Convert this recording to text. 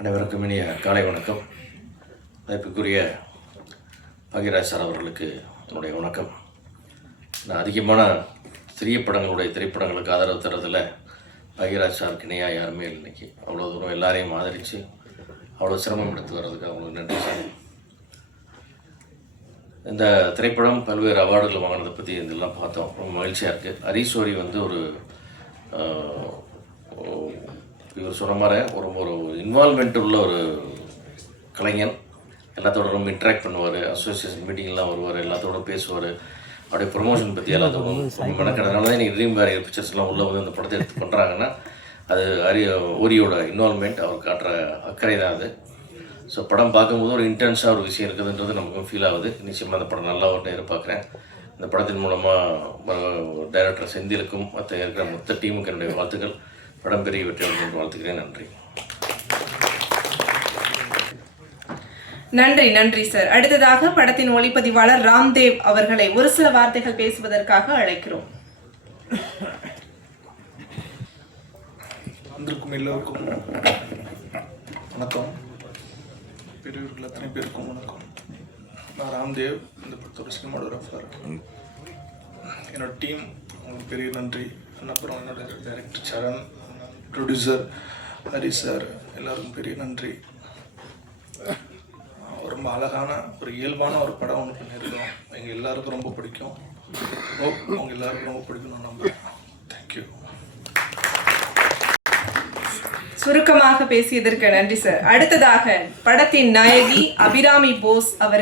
அனைவருக்கும் இனிய காலை வணக்கம். மதிப்புக்குரிய பகிராஜ் சார் அவர்களுக்கு என்னுடைய வணக்கம். நான் அதிகமான சிறிய படங்களுடைய திரைப்படங்களுக்கு ஆதரவு தரதில் பகிராஜ் சாருக்கு இணையாக யாருமே இல்லை அவ்வளோ தூரம் எல்லாரையும் ஆதரித்து அவ்வளோ சிரமம் எடுத்து வர்றதுக்கு அவங்களுக்கு நன்றி சார். இந்த திரைப்படம் பல்வேறு அவார்டுகள் வாங்கினதை பற்றி இதெல்லாம் பார்த்தோம். ரொம்ப மகிழ்ச்சியாக இருக்குது அரிசோரி வந்து ஒரு சொன்ன மாதிரி ஒரு ஒரு இன்வால்மெண்ட் உள்ள ஒரு கலைஞன். எல்லாத்தோட ரொம்ப இன்ட்ராக்ட் பண்ணுவார் அசோசியேஷன் மீட்டிங்லாம் வருவார் எல்லாத்தோட பேசுவார். அப்படியே ப்ரொமோஷன் பற்றி எல்லாத்தோட ரொம்ப மெனக்கிறதுனால தான் இன்றைக்கி ட்ரீம் பேரியர் பிக்சர்ஸ்லாம் உள்ளே வந்து அந்த படத்தை எடுத்து பண்ணுறாங்கன்னா அது ஹரி ஓரியோட இன்வால்மெண்ட் அவர் காட்டுற அக்கறை தான் அது. ஸோ படம் பார்க்கும்போது ஒரு இன்டென்ஸாக ஒரு விஷயம் இருக்குதுன்றது நமக்கும் ஃபீல் ஆகுது. நிச்சயமாக அந்த படம் நல்லா வரணும் எதிர்பார்க்குறேன் இந்த படத்தின் மூலமாக டைரக்டர் செந்திலுக்கும் மற்ற இருக்கிற மொத்த டீமுக்கு என்னுடைய வாழ்த்துக்கள். படம் பெரிய வெற்றி என்று வாழ்த்துக்கிறேன் நன்றி. நன்றி நன்றி சார் அடுத்ததாக படத்தின் ஒளிப்பதிவாளர் ராம்தேவ் அவர்களை ஒரு சில வார்த்தைகள் பேசுவதற்காக அழைக்கிறோம். வந்திருக்கும் எல்லோருக்கும் வணக்கம். பெரியவர்கள் அத்தனை பேருக்கும் வணக்கம். நான் ராம்தேவ் இந்த படத்தோட சினிமாடோகிராஃபர் என்னோட டீம் அவங்களுக்கு பெரிய நன்றி. அப்புறம் என்னோட director Saran producer Hari sir எல்லாருக்கும் பெரிய நன்றி. ரொம்ப அழகான ஒரு இயல்பான ஒரு படம் ஒன்று பண்ணியிருக்கோம். எங்கள் எல்லாருக்கும் ரொம்ப பிடிக்கும். ஹோப் அவங்க எல்லாருக்கும் ரொம்ப பிடிக்கும் நான் நம்புகிறேன் தேங்க்யூ சுருக்கமாக பேசியதற்கு நன்றி சார் அடுத்ததாக படத்தின் நாயகி அபிராமி போஸ் அவர்